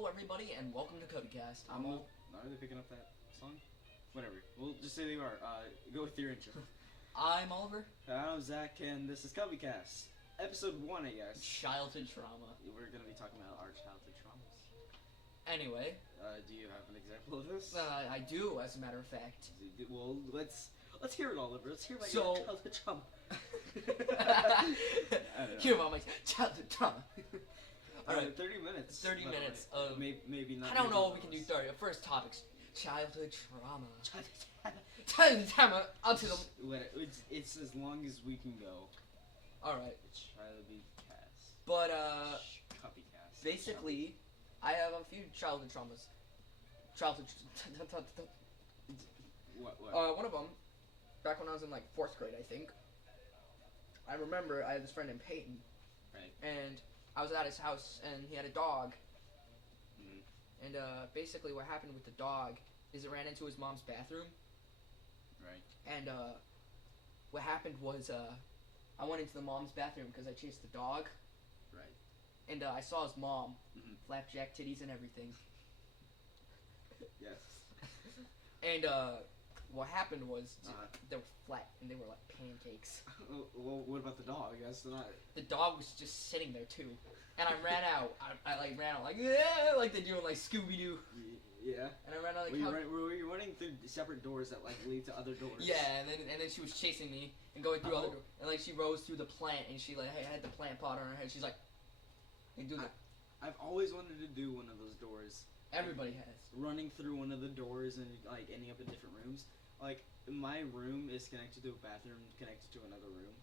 Hello, everybody, and welcome to CubbyCast. Are they picking up that song? Whatever. We'll just say they are. Go with your intro. I'm Oliver. I'm Zach, and this is CubbyCast. Episode 1, I guess. Childhood trauma. We're going to be talking about our childhood traumas. Anyway. Do you have an example of this? I do, as a matter of fact. Well, let's hear it, Oliver. Let's hear about your childhood trauma. Hear about my childhood trauma. Alright, 30 minutes. 30 minutes of... Maybe not. I don't know if we can do 30. First topics. Childhood trauma. Childhood trauma. Up to the... It's as long as we can go. Alright. CubbyCast. But, CubbyCast. basically, I have a few childhood traumas. What? One of them, back when I was in, 4th grade, I think. I remember I had this friend named Peyton. Right. And I was at his house, and he had a dog. Mm. And, basically what happened with the dog is it ran into his mom's bathroom. Right. And, what happened was, I went into the mom's bathroom because I chased the dog. Right. And, I saw his mom. Mm-hmm. Flapjack titties and everything. Yes. And, what happened was they were flat and they were like pancakes. Well, what about the dog? That's not. The dog was just sitting there too, and I ran out. I ran out like yeah, like they do in Scooby Doo. Yeah. And I ran out were you running through separate doors that lead to other doors? Yeah, and then she was chasing me and going through other doors, and she rose through the plant and she had the plant pot on her head. She's like, "Hey, do that." I've always wanted to do one of those doors. Everybody has. Running through one of the doors and ending up in different rooms. My room is connected to a bathroom connected to another room,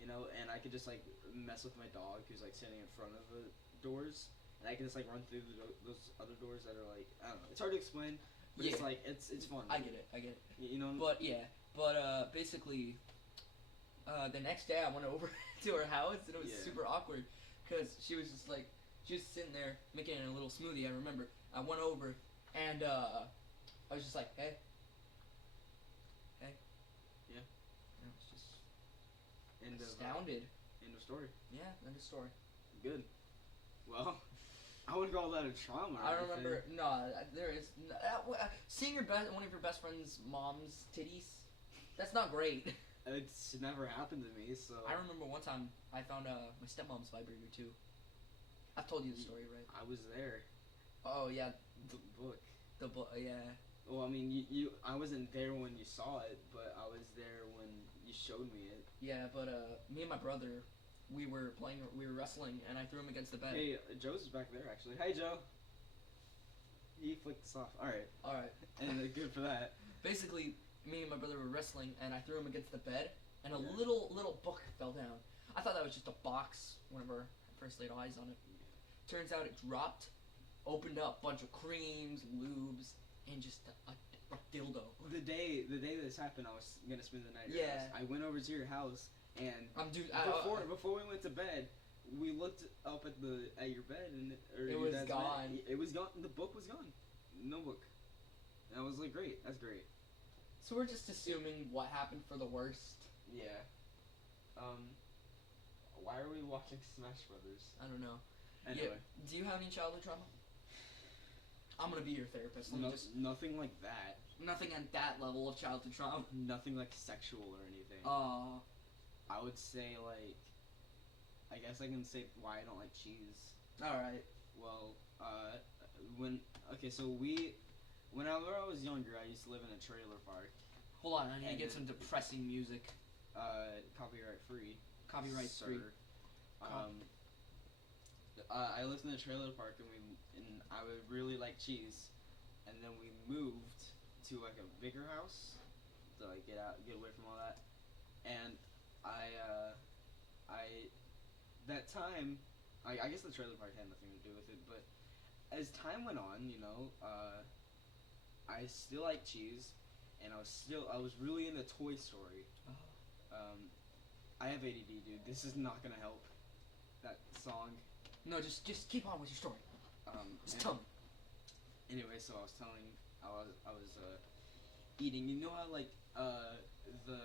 and I could just mess with my dog who's sitting in front of the doors, and I can just run through those other doors that are I don't know. It's hard to explain, but yeah. it's fun. I get it. You know. But basically, the next day I went over to her house and it was super awkward because she was just she was sitting there making a little smoothie. I remember I went over and I was just like, hey. Yeah. I was just astounded. astounded. End of story. Yeah, end of story. Good. Well, I wouldn't call that a trauma. I remember. No, there is seeing one of your best friend's mom's titties. That's not great. It's never happened to me, so. I remember one time I found my stepmom's vibrator too. I've told you the story, right? I was there. Oh yeah. The book. The book, yeah. Well, I mean, I wasn't there when you saw it, but I was there when you showed me it. Yeah, but me and my brother, we were wrestling, and I threw him against the bed. Hey, Joe's back there actually. Hey, Joe. He flicked us off. All right. And good for that. Basically, me and my brother were wrestling, and I threw him against the bed, and a little book fell down. I thought that was just a box whenever I first laid eyes on it. Turns out it dropped, opened up, bunch of creams, lubes, and just a dildo. The day this happened, I was gonna spend the night at your house. I went over to your house, and before we went to bed, we looked up at your bed, and it was gone. It was gone. The book was gone. No book. And I was like, great. That's great. So we're just assuming what happened for the worst. Yeah. Why are we watching Smash Brothers? I don't know. Anyway. Yeah. Do you have any childhood trauma? I'm gonna be your therapist. Nothing like that. Nothing on that level of childhood trauma. Nothing sexual or anything. I would say I guess I can say why I don't like cheese. All right. Well, when I was younger, I used to live in a trailer park. Hold on, I need to get some depressing music. Copyright free. Copyright free. I lived in a trailer park, and I would really like cheese, and then we moved to a bigger house to get away from all that, and that time, I guess the trailer park had nothing to do with it, but as time went on, I still like cheese, and I was really into Toy Story. I have ADD, dude. This is not gonna help. That song. No, just keep on with your story. Just tell me. Anyway, so I was eating. You know how the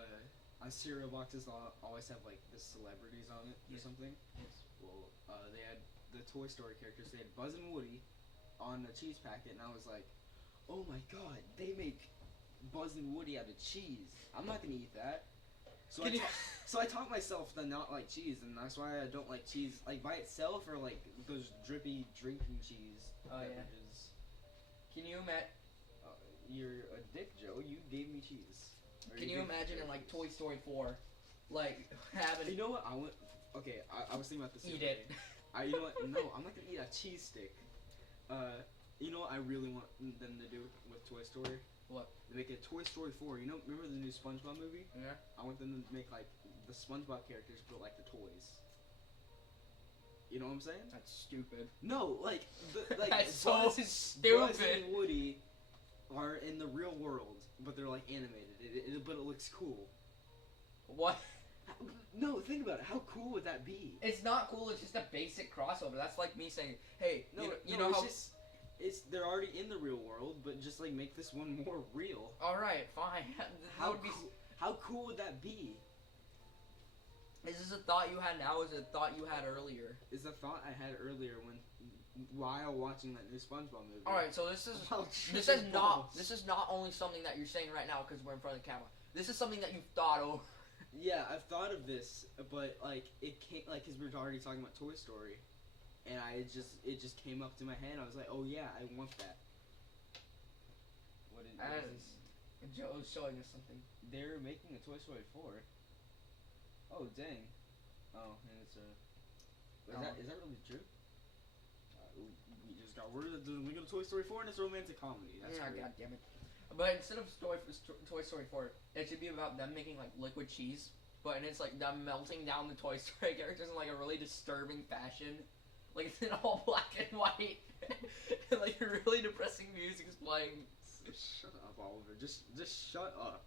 cereal boxes always have the celebrities on it or something? Yes. Well, they had the Toy Story characters. They had Buzz and Woody, on a cheese packet, and I was like, oh my god, they make Buzz and Woody out of cheese. I'm not gonna eat that. So I taught myself to not like cheese, and that's why I don't like cheese like by itself or like those drippy drinking cheese beverages. Can you imagine? You're a dick, Joe. You gave me cheese. Can you imagine in like Toy Story 4, like having? You know what? Okay, I was thinking about this. Eat it. You know what? No, I'm not gonna eat a cheese stick. You know what I really want them to do with Toy Story? What? They make a Toy Story 4. You know, remember the new SpongeBob movie? Yeah. I want them to make like the SpongeBob characters, but like the toys. You know what I'm saying? That's stupid. No, like That's so Buzz stupid. and Woody are in the real world, but they're like animated. But it looks cool. What? No, think about it. How cool would that be? It's not cool. It's just a basic crossover. That's like me saying, "Hey, you know it's how?" Just, they're already in the real world, but just like make this one more real. All right, fine. How cool would that be? Is this a thought you had now? Or is it a thought you had earlier? It's a thought I had earlier while watching that new SpongeBob movie. All right, so this is not only something that you're saying right now because we're in front of the camera. This is something that you've thought over. Yeah, I've thought of this, but like it can't because we're already talking about Toy Story, and it just came up to my head. I was like, oh yeah, I want that. What is this? Joe's showing us something. They're making a Toy Story 4. Oh dang! Oh, and it's a. Is that really true? We just got word that they're making a Toy Story 4 and it's a romantic comedy. That's great. God damn it! But instead of Toy Story 4, it should be about them making like liquid cheese. But it's like them melting down the Toy Story characters in like a really disturbing fashion. Like it's in all black and white. And like really depressing music's playing. Shut up, Oliver. Just shut up.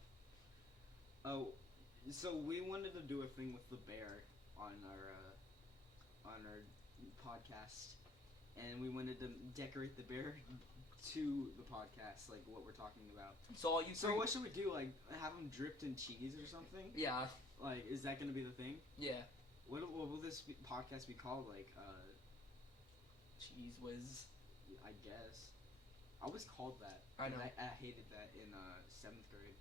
Oh, so we wanted to do a thing with the bear on our podcast, and we wanted to decorate the bear to the podcast, like what we're talking about. So what should we do? Like have them dripped in cheese or something? Yeah. Like, is that gonna be the thing? Yeah. What will this podcast be called? Like, Cheese Whiz. I guess. I was called that. I know. I hated that in 7th grade.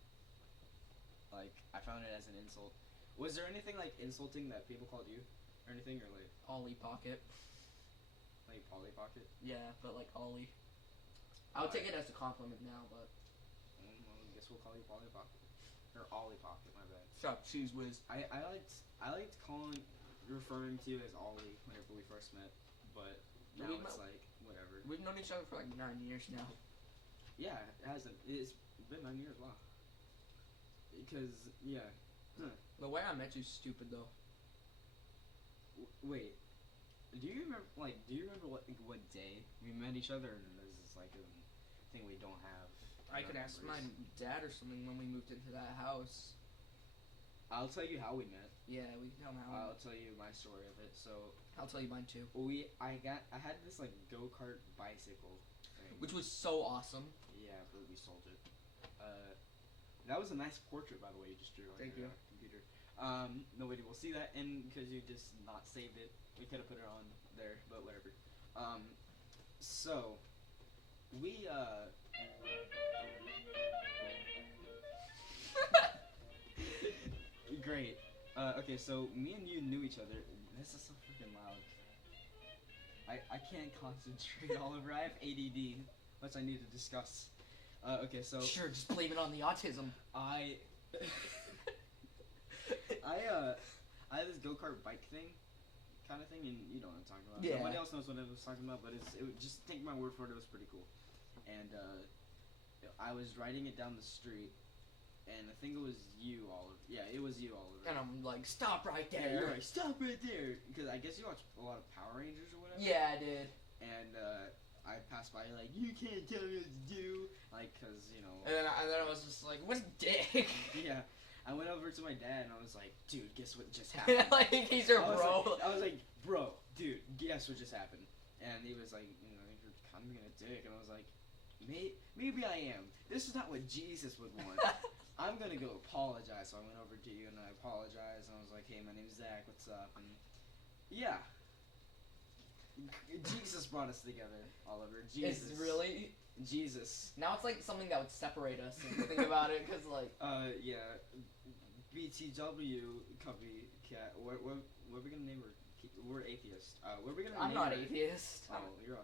Like, I found it as an insult. Was there anything like insulting that people called you, or anything, or like Ollie Pocket. like Polly Pocket? Yeah, but like Ollie. I would take it as a compliment now, but. Well, I guess we'll call you Polly Pocket or Ollie Pocket. My bad. Shut up, Cheese Whiz. I liked referring to you as Ollie whenever we first met, but now it's like whatever. We've known each other for like 9 years now. Yeah, it hasn't. It's been 9 years. Wow. Because yeah. Huh. The way I met you's stupid though. Wait. Do you remember what day we met each other? And this is like a thing we don't have. I could ask my dad or something when we moved into that house. I'll tell you how we met. Yeah, we can tell him how. I'll tell you my story of it. So I'll tell you mine too. I had this like go-kart bicycle thing, which was so awesome. Yeah, but we sold it. That was a nice portrait, by the way, you just drew on your computer. Nobody will see that, and because you just not saved it, we could have put it on there, but whatever. So we great. Okay, so me and you knew each other. This is so freaking loud. I can't concentrate, Oliver. I have ADD, which I need to discuss. Okay, so sure, just blame it on the autism. I had this go-kart bike thing, kind of thing, and you know what I'm talking about. Yeah. Nobody else knows what I was talking about, but just take my word for it. It was pretty cool. And I was riding it down the street, and I think it was you, Oliver. Yeah, it was you, Oliver. And I'm like, stop right there. Yeah, you're like, stop right there, because I guess you watched a lot of Power Rangers or whatever. Yeah, I did. And I passed by like, you can't tell me what to do, like, cause you know. And then I was just like, what a dick. Yeah, I went over to my dad and I was like, dude, guess what just happened? Like he's your bro. I was like, bro, dude, guess what just happened? And he was like, you know, you're kind of being a dick, and I was like, maybe I am. This is not what Jesus would want. I'm gonna go apologize. So I went over to you and I apologized, and I was like, hey, my name's Zach. What's up? And yeah. Jesus brought us together, Oliver. Jesus. It's really Jesus. now it's like something that would separate us. If you think about it, because like Yeah. BTW CubbyCast. What are we gonna name her? We're atheist. What are we gonna I'm name not her? atheist. Oh, you're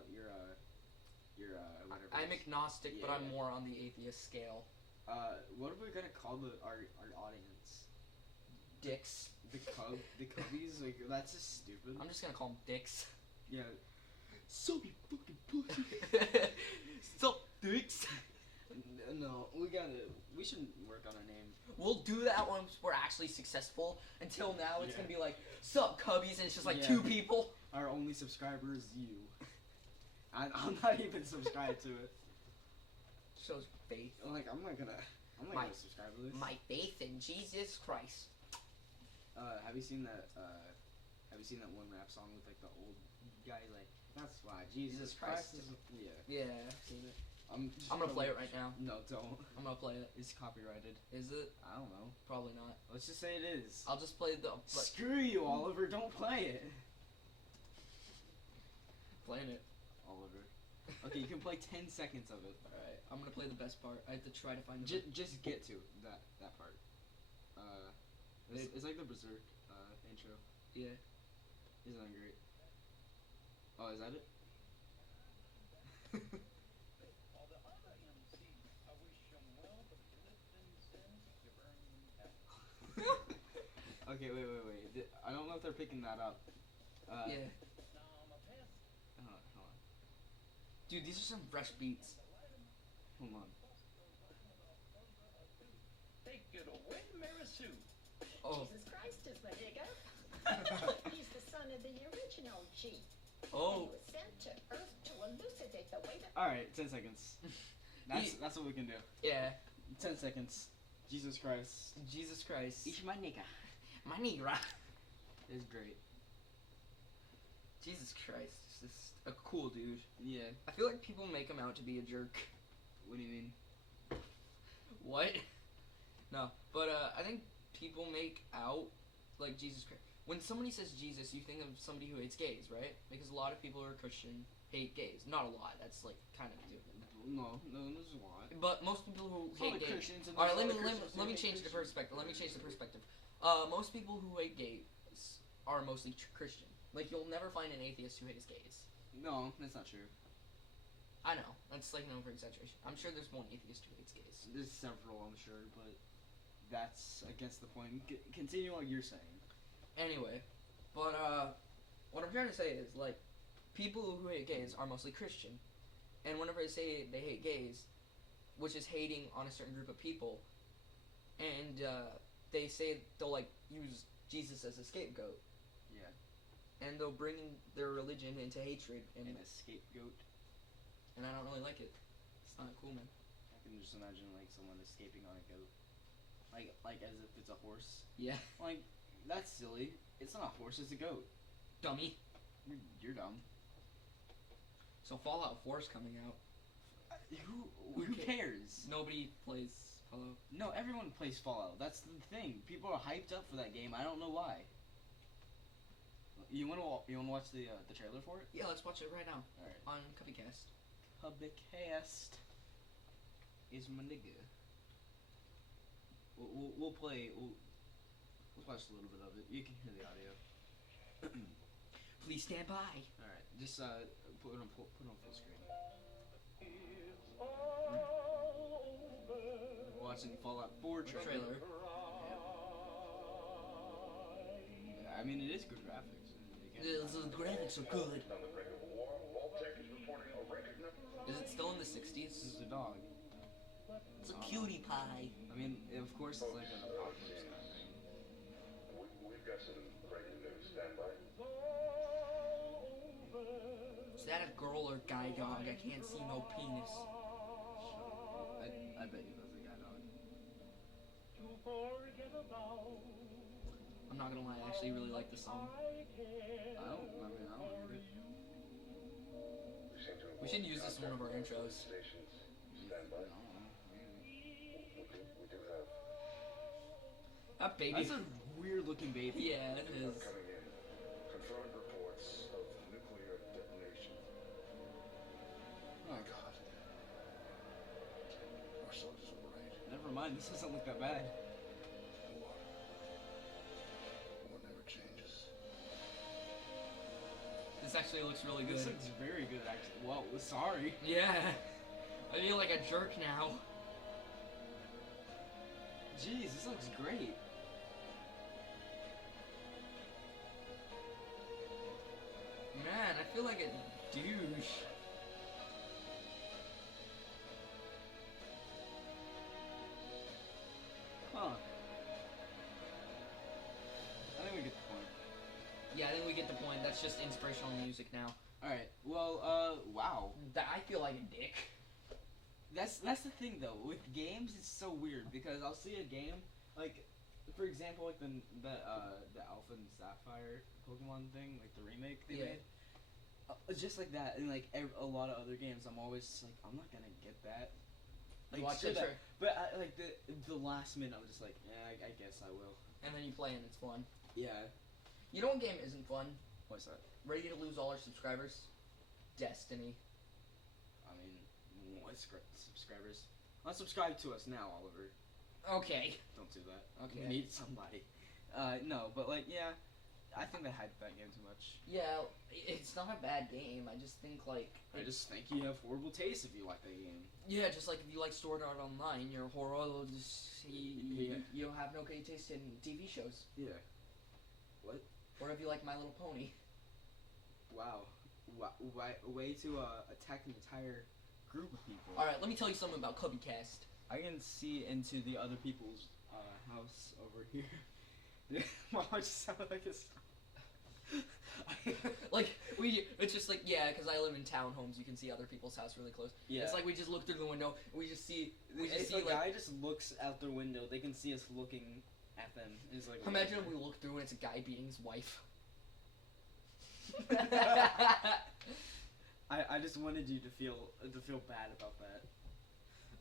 whatever. I'm agnostic, but I'm Yeah. more on the atheist scale. What are we gonna call our audience? Dicks. The Cubbies? Like, that's just stupid. I'm just gonna call them dicks. Yeah. So you fucking pussy. Sup, dicks. No, we should work on a name. We'll do that once we're actually successful. Until now, it's Yeah. gonna be like, sup, cubbies, and it's just like Yeah. 2 people. Our only subscriber is you. I'm not even subscribed to it. Shows faith. Like, I'm not gonna subscribe to this. My faith in Jesus Christ. Have you seen that one rap song with like the old guy like, that's why Jesus Christ is Yeah, I've seen it. I'm gonna play it right now. No, don't. I'm gonna play it. It's copyrighted. Is it? I don't know. Probably not. Let's just say it is. I'll just play the. Screw you, Oliver. Don't play it. Playing it. Oliver. Okay, you can play 10 seconds of it. Alright, I'm gonna play the best part. I have to try to find the Just get to that part. It's like the Berserk intro. Yeah. Isn't that great? Oh, is that it? Okay, wait. I don't know if they're picking that up. Yeah. Hold on. Dude, these are some fresh beats. Hold on. Take it away, Marisu. Oh. Jesus Christ is my nigga. He's the son of the original G. Oh. He was sent to Earth to elucidate the way that. Alright, 10 seconds. That's what we can do. Yeah. 10 seconds. Jesus Christ. Jesus Christ. He's my nigga. My negra. It's great. Jesus Christ. It's just a cool dude. Yeah. I feel like people make him out to be a jerk. What do you mean? What? No, but I think people make out like Jesus Christ. When somebody says Jesus, you think of somebody who hates gays, right? Because a lot of people who are Christian hate gays. Not a lot. That's like kind of given. No, there's a lot. But most people who It's all hate the gays. Christians and All right, there's let all me the Christians let who me hate change the Christians. perspective. Let me change the perspective. Most people who hate gays are mostly Christian. Like you'll never find an atheist who hates gays. No, that's not true. I know. That's like an over-exaggeration. I'm sure there's one atheist who hates gays. There's several, I'm sure, but that's against the point. Continue what you're saying. Anyway, but what I'm trying to say is like people who hate gays are mostly Christian, and whenever they say they hate gays, which is hating on a certain group of people, and they say they'll like use Jesus as a scapegoat. Yeah. And they'll bring their religion into hatred, and a scapegoat. I don't really like it. It's not cool, man. I can just imagine like someone escaping on a goat, like as if it's a horse. Yeah. Like that's silly. It's not a horse. It's a goat. Dummy. You're dumb. So Fallout 4 is coming out. Who cares? Nobody plays Fallout. No, everyone plays Fallout. That's the thing. People are hyped up for that game. I don't know why. You wanna watch the trailer for it? Yeah, let's watch it right now. All right. On CubbyCast. CubbyCast is my nigga. We'll play. We'll watch a little bit of it. You can hear the audio. Please stand by. All right. Just put it on full screen. Watching Fallout 4 trailer. Yeah, I mean, it is good graphics. The graphics are good. Is it still in the 60s? This is a dog. It's a cutie pie. I mean, of course, it's like an apocalypse kind of thing. We've got some breaking news. Stand by. Is that a girl or guy dog? I can't see no penis. I bet you that's a guy dog. I'm not gonna lie, I actually really like the song. I don't hear it. We should use this in one of our intros. Stations. Stand by. We do have That baby. That's a weird looking baby. Yeah, it is. coming in confirmed reports of nuclear detonation. on. This doesn't look that bad. War never changes. This actually looks really good. This looks very good, actually. Whoa, sorry. Yeah. I feel like a jerk now. Jeez, this looks great. Man, I feel like a douche. Huh. I think we get the point. Yeah, I think we get the point. That's just inspirational music now. Alright, well, wow. I feel like a dick. That's the thing though. With games, it's so weird because I'll see a game like, for example, like the Alpha and Sapphire Pokemon thing, like the remake they made. Just like that, and like a lot of other games, I'm always like, I'm not gonna get that. Like, Watch screw it, that. sure. But like the last minute, I'm just like, yeah, I guess I will. And then you play and it's fun. Yeah. You know what game isn't fun? What's that? Ready to lose all our subscribers? Destiny. I mean, what subscribers? Unsubscribe to us now, Oliver. Okay. Don't do that. Okay. We need somebody. No, but like, yeah, I think they hyped that game too much. Yeah, it's not a bad game. I just think like I just think you have horrible taste if you like that game. yeah, just like if you like Sword Art Online, you're horrible. You don't have no good taste in TV shows. Yeah. What? Or if you like My Little Pony. Wow. Way to attack an entire group of people. All right, let me tell you something about CubbyCast. I can see into the other people's house over here. Mom just sounded like this. Like it's just like because I live in townhomes, you can see other people's house really close. Yeah. It's like we just look through the window, and we just see If a guy just looks out their window, they can see us looking at them. It's like imagine if we look through and it's a guy beating his wife. I just wanted you to feel bad about that.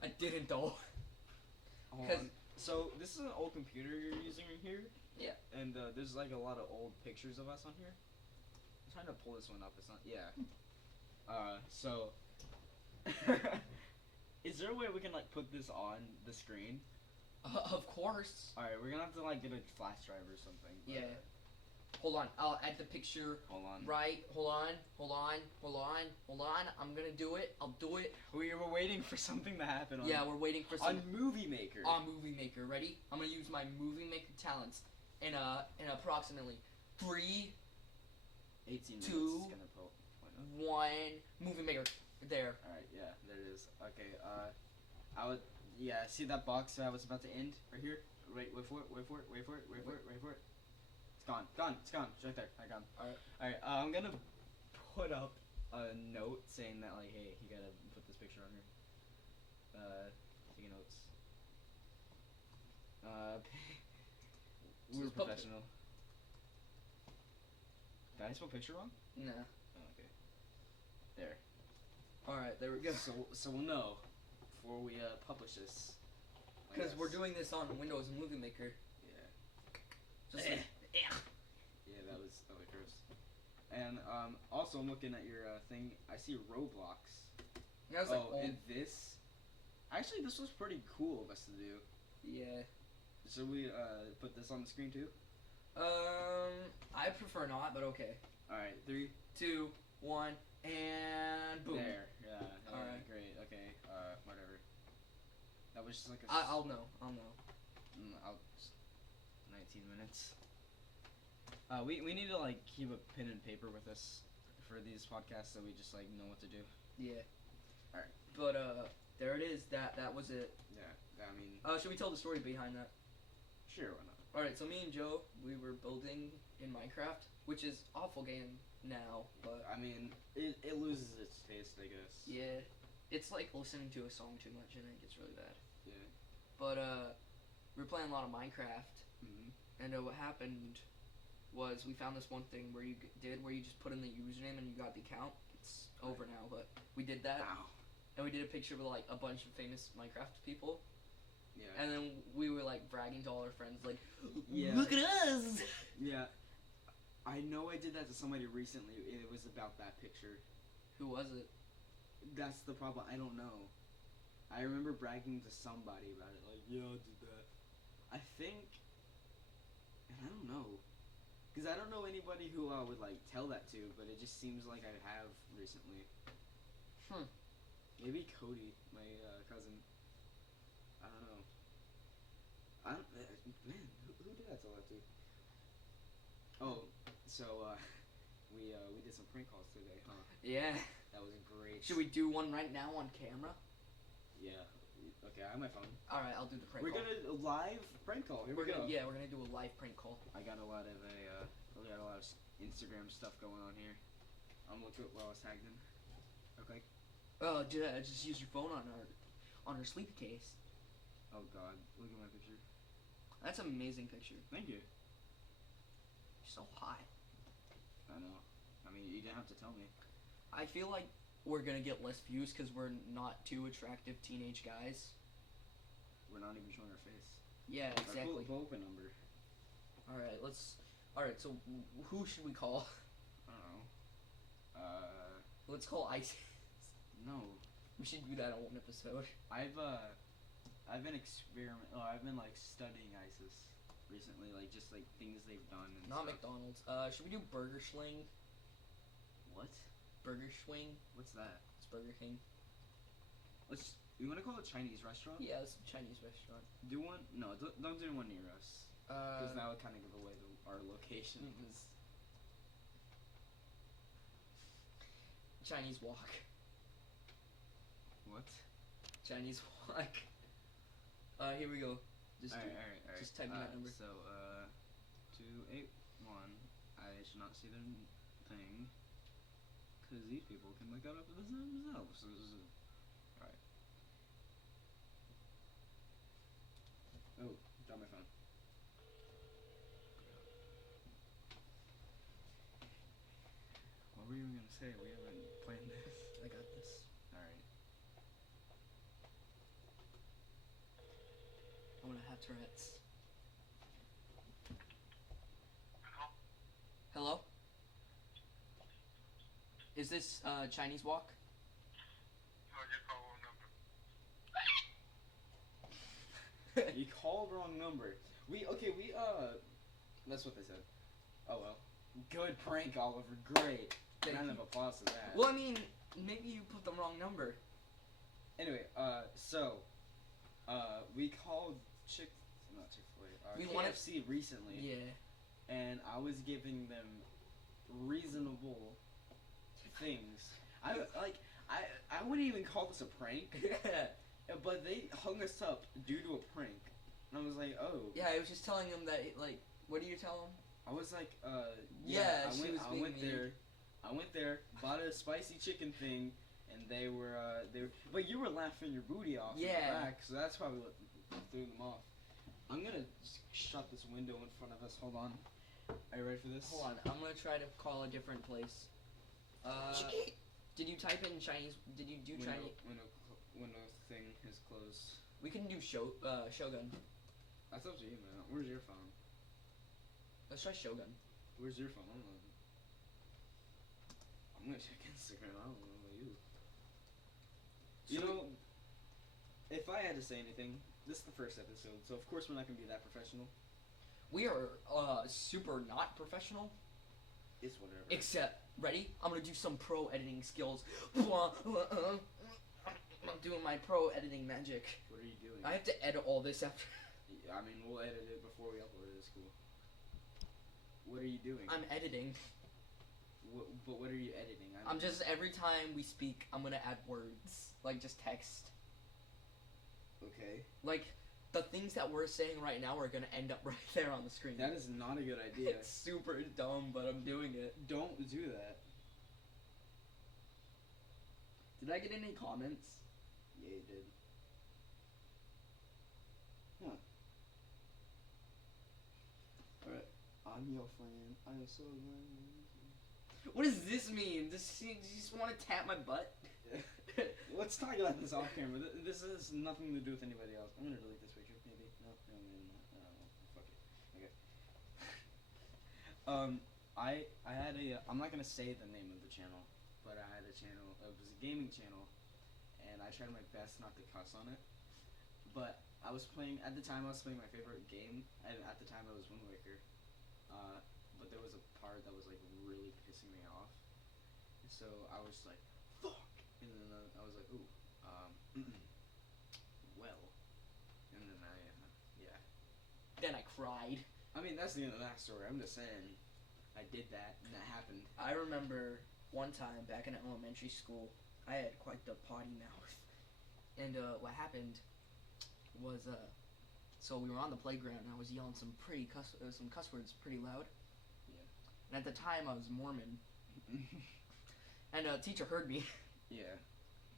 I didn't though. Hold on. So this is an old computer you're using right here. Yeah. And there's like a lot of old pictures of us on here. I'm trying to pull this one up. It's not. Yeah. So. Is there a way we can like put this on the screen? Of course. All right, we're gonna have to like get a flash drive or something. But, Yeah. Hold on. I'll add the picture. Hold on. Right. Hold on. I'm gonna do it. I'll do it. We were waiting for something to happen. On, Yeah, we're waiting for some on Movie Maker. on Movie Maker. Ready? I'm gonna use my Movie Maker talents in approximately 3, 18 minutes. 2, It's gonna point up. 1. Movie Maker. There. All right. Yeah. There it is. Okay. I would. Yeah. See that box that was about to end right here. Wait for it. Wait for it. It's gone. It's gone. It's right there. I got it. Alright, I'm gonna put up a note saying that, like, hey, you gotta put this picture on here. Taking notes. We're Just put- professional. Did I spell picture wrong? Nah. Oh, okay. There. Alright, there we go. So we'll know before we publish this. I Because we're guess. doing this on Windows Movie Maker. Yeah. Just like, Yeah, that was gross. And also I'm looking at your thing. I see Roblox. that was like, and this. Actually, this was pretty cool of us to do. yeah. Should we put this on the screen too? I prefer not, but okay. All right, 3, 2, 1, and boom. there. Yeah. Alright. Great. Okay. Whatever. That was just like a. I'll know. I'll just 19 minutes. We need to like keep a pen and paper with us for these podcasts so we just like know what to do. Yeah. Alright. But there it is. That was it. Yeah. I mean. Should we tell the story behind that? Sure. Why not? All right. So me and Joe, we were building in Minecraft, which is awful game now, but I mean, it loses its taste, I guess. yeah, it's like listening to a song too much and it gets really bad. Yeah. But we were playing a lot of Minecraft, Mhm. and what happened was we found this one thing where you just put in the username and you got the account. It's over now, but we did that, Ow. and we did a picture with like a bunch of famous Minecraft people, Yeah. and then we were like bragging to all our friends, like, Yeah. look at us. Yeah. I know I did that to somebody recently, and it was about that picture. Who was it? That's the problem. I don't know. I remember bragging to somebody about it, like, yeah, I did that. I think, and I don't know, because I don't know anybody who I would like tell that to, but it just seems like I have recently. Maybe Cody, my cousin. I don't know. Man, who did I tell that to? Oh, so we did some prank calls today, huh? Yeah. That was great. Should we do one right now on camera? Yeah. Okay, I have my phone. All right, I'll do the prank We're call. gonna live prank call. Here we go. Yeah, we're gonna do a live prank call. I got a lot of Instagram stuff going on here. I'm looking while I was tagged in. Okay. Oh, just use your phone on our sleepy case. Oh God, look at my picture. That's an amazing picture. Thank you. You're so hot. I know. I mean, you didn't have to tell me. I feel like we're gonna get less views because we're not two attractive teenage guys. We're not even showing our face. Yeah, exactly. Pull up a number. All right, so who should we call? I don't know. Let's call ISIS. No. We should do that on one episode. I've been like studying ISIS recently, like just like things they've done and Not stuff. McDonald's. Should we do Burger Schling? What? Burger Schwing? What's that? It's Burger King. You want to call it a Chinese restaurant? Yeah, it's a Chinese restaurant. Do one? No, don't do one near us. Because that would kind of give away our location. Chinese Walk. What? Chinese Walk. Here we go. Just Alright. Just type in that number. So, 281. I should not see their thing. Because these people can look that up for themselves. Alright. Oh, drop my phone. What were you even gonna say? We haven't planned this. I got this. Alright. I'm gonna have Tourette's. Hello? Is this Chinese Walk? You called wrong number. That's what they said. Oh well. Good prank, Oliver. Great. Thank Round you. of applause to that. Well, I mean, maybe you put the wrong number. Anyway, we called We wanted- KFC recently, Yeah. and I was giving them reasonable things. I wouldn't even call this a prank, but they hung us up due to a prank, and I was like, oh. Yeah, I was just telling him that, like, what do you tell him? I was like, Yeah, I she went, was I being went mean. there. I went there, bought a spicy chicken thing, and they were, but you were laughing your booty off in Yeah. the back, so that's probably what threw them off. I'm gonna just shut this window in front of us. Hold on. Are you ready for this? Hold on, I'm gonna try to call a different place. Did you type in Chinese? Did you do Chinese? Window thing is closed. We can do Shogun. That's up to you, man. Where's your phone? Let's try Shogun. Where's your phone? I don't know. I'm gonna check Instagram. I don't know about you. You So know, if I had to say anything, this is the first episode, so of course we're not gonna be that professional. we are super not professional. It's whatever. Except, ready? I'm gonna do some pro editing skills. I'm doing my pro editing magic. What are you doing? I have to edit all this after. I mean, we'll edit it before we upload it. It's cool. What are you doing? I'm editing. But what are you editing? I'm just, every time we speak, I'm gonna add words. Like, just text. Okay. Like, the things that we're saying right now are gonna end up right there on the screen. That is not a good idea. It's super dumb, but I'm doing it. Don't do that. Did I get any comments? Yeah, you did. Huh. Alright. I'm your friend. I am so glad. What does this mean? Does he just want to tap my butt? Let's talk about this off camera. This has nothing to do with anybody else. I'm gonna delete this picture, maybe. No, fuck it. Okay. I had a. I'm not gonna say the name of the channel, but I had a channel. It was a gaming channel, and I tried my best not to cuss on it. But I was playing at the time. I was playing my favorite game, and at the time it was Wind Waker. But there was a part that was like really pissing me off, and so I was like, "Fuck!" And then I was like, "Ooh, well," and then yeah. Then I cried. I mean, that's the end of that story. I'm just saying, I did that, and that happened. I remember one time back in elementary school, I had quite the potty mouth, and what happened was so we were on the playground, and I was yelling some cuss words pretty loud. Yeah. And at the time, I was Mormon, and a teacher heard me. Yeah.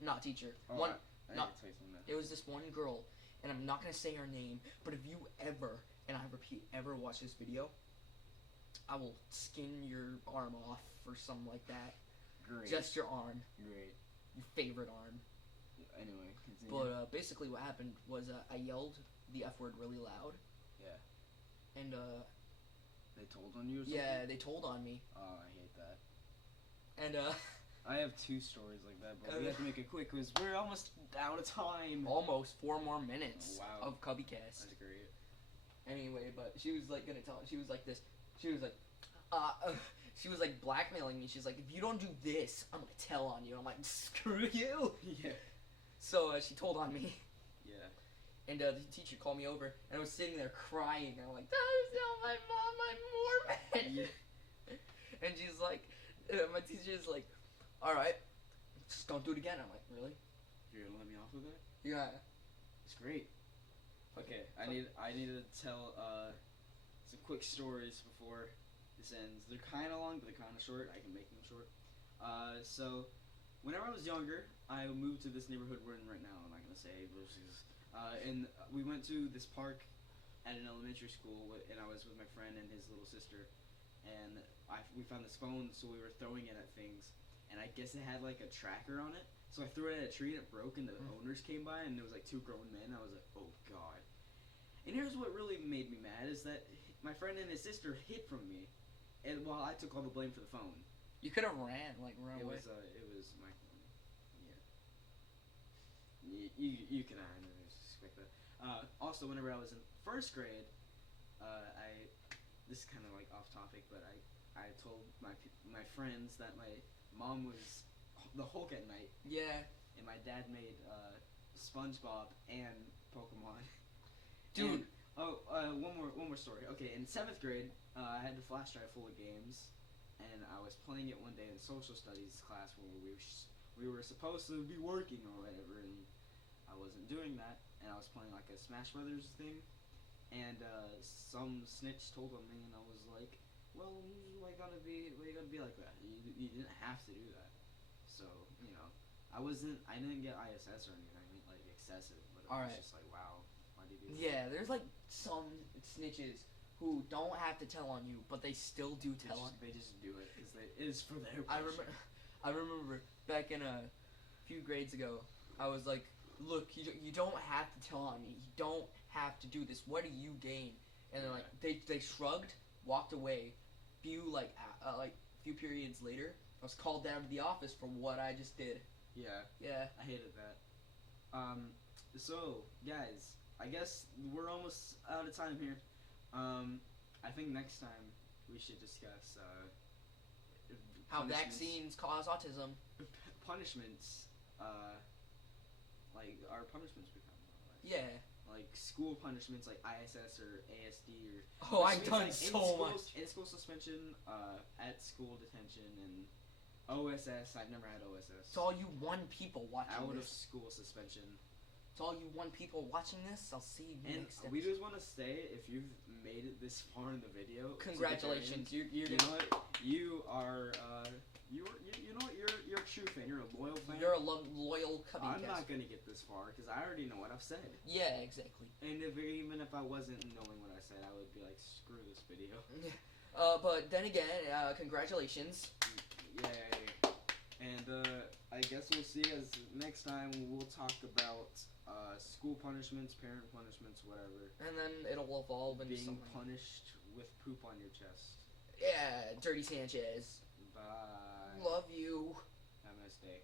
Not teacher. Oh, One. I not- need to tell you something. It was this one girl, and I'm not gonna say her name, but if you ever, and I repeat, ever watch this video, I will skin your arm off or something like that. Great. Just your arm, Great. your favorite arm. Anyway, continue. But basically, what happened was I yelled the F word really loud. Yeah. And They told on you or something? yeah, they told on me, Oh, I hate that. and I have 2 stories like that, but we have to make it quick because we're almost out of time. almost 4 more minutes Wow. of CubbyCast. That's great. Anyway, but she was like gonna tell. She was like this. She was like, she was like blackmailing me. She's like, if you don't do this, I'm gonna tell on you. I'm like, screw you. Yeah. So she told on me, Yeah. and the teacher called me over, and I was sitting there crying. I'm like, that is not my mom. I'm Mormon. Yeah. And she's like, my teacher's like, all right, just don't do it again. I'm like, really? You're gonna let me off with that? Yeah. It's great. Okay, I need to tell some quick stories before this ends. They're kind of long, but they're kind of short. I can make them short. So, whenever I was younger, I moved to this neighborhood we're in right now. I'm not gonna say versus. And we went to this park at an elementary school, and I was with my friend and his little sister, and we found this phone, so we were throwing it at things, and I guess it had like a tracker on it. So I threw it at a tree and it broke, and the owners came by, and there was like 2 grown men. I was like, oh god. And here's what really made me mad is that my friend and his sister hid from me, and while I took all the blame for the phone. You could have run away. It was my phone. Yeah. You can I didn't expect that. Also, whenever I was in 1st grade, this is kind of like off topic, but I told my friends that my mom was the Hulk at night. Yeah. And my dad made SpongeBob and Pokemon. Dude. And, one more story. Okay, in 7th grade, I had the flash drive full of games, and I was playing it one day in social studies class where we were supposed to be working or whatever, and I wasn't doing that, and I was playing like a Smash Brothers thing, and some snitch told on me, and I was like, well, why you gotta be like that? You didn't have to do that. So, you know, I didn't get ISS or anything, like, excessive, but it was just like, wow, why do you do that? Yeah, there's like some snitches who don't have to tell on you, but they still do tell on. They just do it because it is for their I pleasure. remember back in a few grades ago, I was like, look, you don't have to tell on me. You don't have to do this. What do you gain? And then like they shrugged, walked away. Few periods later, I was called down to the office for what I just did. Yeah. Yeah. I hated that. So, guys, I guess we're almost out of time here. I think next time we should discuss How punishments. vaccines cause autism. Punishments, like our punishments become Yeah. like school punishments, like ISS or ASD or. Oh, which I've means, done like, so much. In school suspension, at school detention, and OSS. I've never had OSS. To all you one people watching Out of this. school suspension. To all you one people watching this, I'll see you And next we episode. just want to say, if you've made it this far in the video, to the Congratulations, very end, you're you know what? You are you know what? You're a true fan. You're a loyal fan. you're a loyal I'm CubbyCast. not gonna get this far because I already know what I've said. Yeah, exactly. And even if I wasn't knowing what I said, I would be like, screw this video. But then again, congratulations. Yay. And I guess we'll see as next time we'll talk about school punishments, parent punishments, whatever. And then it'll evolve into Being something. punished with poop on your chest. Yeah, Dirty Sanchez. Bye. Love you. Have a nice day.